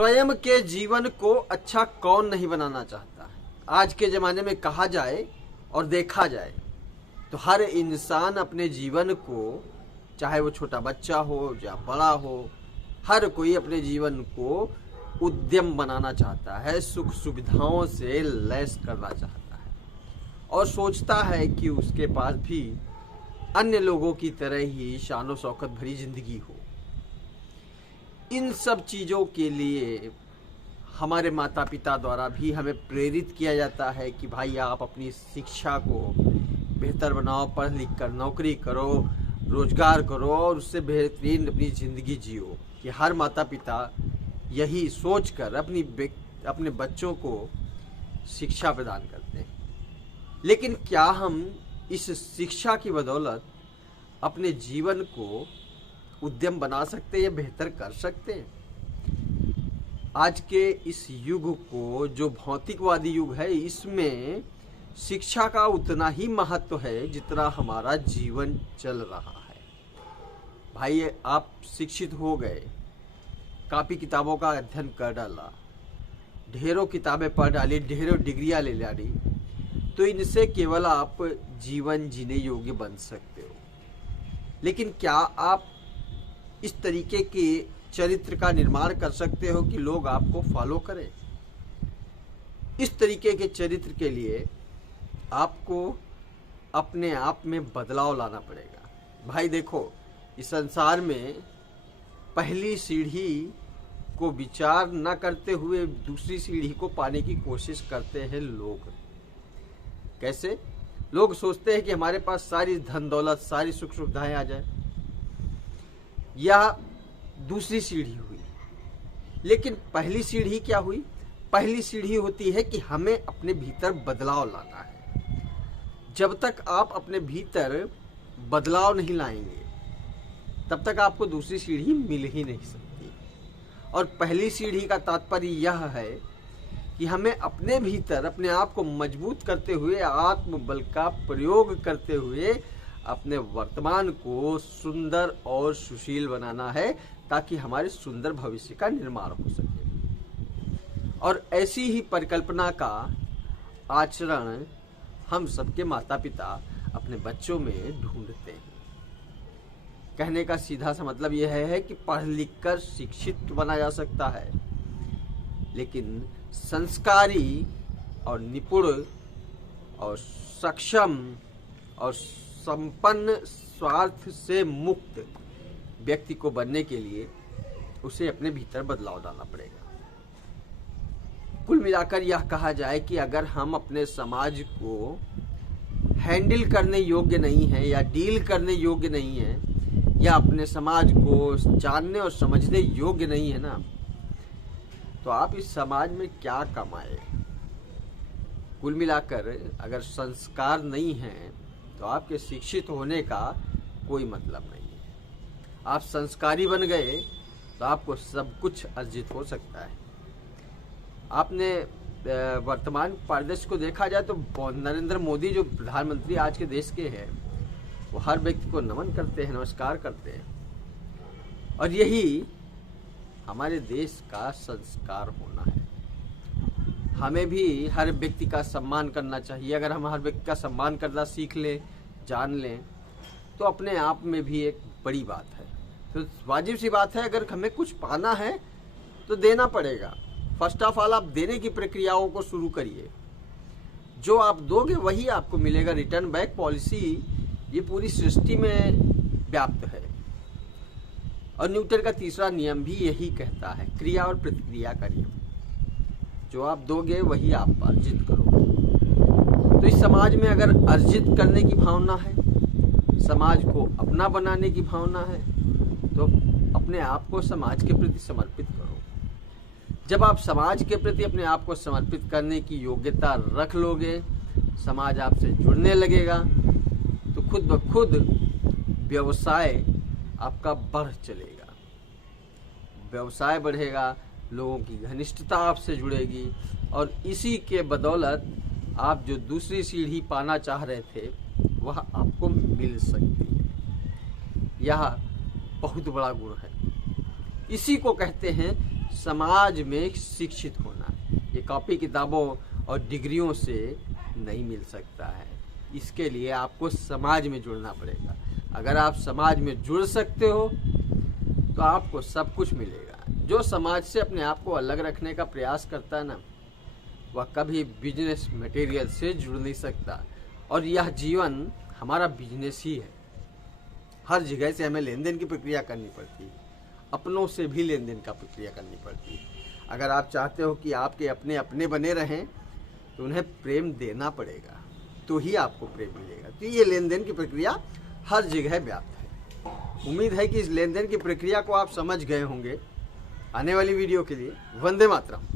स्वयं के जीवन को अच्छा कौन नहीं बनाना चाहता है। आज के ज़माने में कहा जाए और देखा जाए तो हर इंसान अपने जीवन को, चाहे वो छोटा बच्चा हो या बड़ा हो, हर कोई अपने जीवन को उद्यम बनाना चाहता है, सुख सुविधाओं से लैस करना चाहता है और सोचता है कि उसके पास भी अन्य लोगों की तरह ही शान शौकत भरी जिंदगी हो। इन सब चीज़ों के लिए हमारे माता पिता द्वारा भी हमें प्रेरित किया जाता है कि भाई आप अपनी शिक्षा को बेहतर बनाओ, पढ़ लिख कर नौकरी करो, रोजगार करो और उससे बेहतरीन अपनी ज़िंदगी जियो। कि हर माता पिता यही सोचकर अपने बच्चों को शिक्षा प्रदान करते हैं। लेकिन क्या हम इस शिक्षा की बदौलत अपने जीवन को उद्यम बना सकते हैं या बेहतर कर सकते हैं? आज के इस युग को, जो भौतिकवादी युग है, इसमें शिक्षा का उतना ही महत्व है जितना हमारा जीवन चल रहा है। भाई आप शिक्षित हो गए, कापी किताबों का अध्ययन कर डाला, ढेरों किताबें पढ़ डाली, ढेरों डिग्रियां ले डाली, तो इनसे केवल आप जीवन जीने योग्य बन सकते हो। लेकिन क्या आप इस तरीके के चरित्र का निर्माण कर सकते हो कि लोग आपको फॉलो करें? इस तरीके के चरित्र के लिए आपको अपने आप में बदलाव लाना पड़ेगा। भाई देखो, इस संसार में पहली सीढ़ी को विचार न करते हुए दूसरी सीढ़ी को पाने की कोशिश करते हैं लोग। कैसे? लोग सोचते हैं कि हमारे पास सारी धन दौलत, सारी सुख सुविधाएं आ जाए, या दूसरी सीढ़ी हुई। लेकिन पहली सीढ़ी क्या हुई? पहली सीढ़ी होती है कि हमें अपने भीतर बदलाव लाना है। जब तक आप अपने भीतर बदलाव नहीं लाएंगे तब तक आपको दूसरी सीढ़ी मिल ही नहीं सकती। और पहली सीढ़ी का तात्पर्य यह है कि हमें अपने भीतर अपने आप को मजबूत करते हुए, आत्मबल का प्रयोग करते हुए अपने वर्तमान को सुंदर और सुशील बनाना है, ताकि हमारे सुंदर भविष्य का निर्माण हो सके। और ऐसी ही परिकल्पना का आचरण हम सबके माता पिता अपने बच्चों में ढूंढते हैं। कहने का सीधा सा मतलब यह है कि पढ़ लिख कर शिक्षित बना जा सकता है, लेकिन संस्कारी और निपुण और सक्षम और संपन्न, स्वार्थ से मुक्त व्यक्ति को बनने के लिए उसे अपने भीतर बदलाव डालना पड़ेगा। कुल मिलाकर यह कहा जाए कि अगर हम अपने समाज को हैंडल करने योग्य नहीं है या डील करने योग्य नहीं है, या अपने समाज को जानने और समझने योग्य नहीं है ना, तो आप इस समाज में क्या कमाए? कुल मिलाकर अगर संस्कार नहीं है तो आपके शिक्षित होने का कोई मतलब नहीं है। आप संस्कारी बन गए तो आपको सब कुछ अर्जित हो सकता है। आपने वर्तमान परिदृश्य को देखा जाए तो नरेंद्र मोदी जो प्रधानमंत्री आज के देश के हैं, वो हर व्यक्ति को नमन करते हैं, नमस्कार करते हैं। और यही हमारे देश का संस्कार होना है। हमें भी हर व्यक्ति का सम्मान करना चाहिए। अगर हम हर व्यक्ति का सम्मान करना सीख लें, जान लें, तो अपने आप में भी एक बड़ी बात है। तो वाजिब सी बात है, अगर हमें कुछ पाना है तो देना पड़ेगा। फर्स्ट ऑफ ऑल आप देने की प्रक्रियाओं को शुरू करिए। जो आप दोगे वही आपको मिलेगा। रिटर्न बैक पॉलिसी ये पूरी सृष्टि में व्याप्त है। और न्यूटन का तीसरा नियम भी यही कहता है, क्रिया और प्रतिक्रिया का नियम। जो आप दोगे वही आप अर्जित करोगे। तो इस समाज में अगर अर्जित करने की भावना है, समाज को अपना बनाने की भावना है, तो अपने आप को समाज के प्रति समर्पित करो। जब आप समाज के प्रति अपने आप को समर्पित करने की योग्यता रख लोगे, समाज आपसे जुड़ने लगेगा, तो खुद ब खुद व्यवसाय आपका बढ़ चलेगा। व्यवसाय बढ़ेगा, लोगों की घनिष्ठता आपसे जुड़ेगी, और इसी के बदौलत आप जो दूसरी सीढ़ी पाना चाह रहे थे वह आपको मिल सकती है। यह बहुत बड़ा गुण है। इसी को कहते हैं समाज में शिक्षित होना। ये कॉपी किताबों और डिग्रियों से नहीं मिल सकता है। इसके लिए आपको समाज में जुड़ना पड़ेगा। अगर आप समाज में जुड़ सकते हो तो आपको सब कुछ मिलेगा। जो समाज से अपने आप को अलग रखने का प्रयास करता है ना, वह कभी बिजनेस मटेरियल से जुड़ नहीं सकता। और यह जीवन हमारा बिजनेस ही है। हर जगह से हमें लेन देन की प्रक्रिया करनी पड़ती है, अपनों से भी लेन देन का प्रक्रिया करनी पड़ती है। अगर आप चाहते हो कि आपके अपने अपने बने रहें तो उन्हें प्रेम देना पड़ेगा, तो ही आपको प्रेम मिलेगा। तो ये लेन देन की प्रक्रिया हर जगह व्याप्त है। उम्मीद है कि इस लेन देन की प्रक्रिया को आप समझ गए होंगे। आने वाली वीडियो के लिए वंदे मातरम।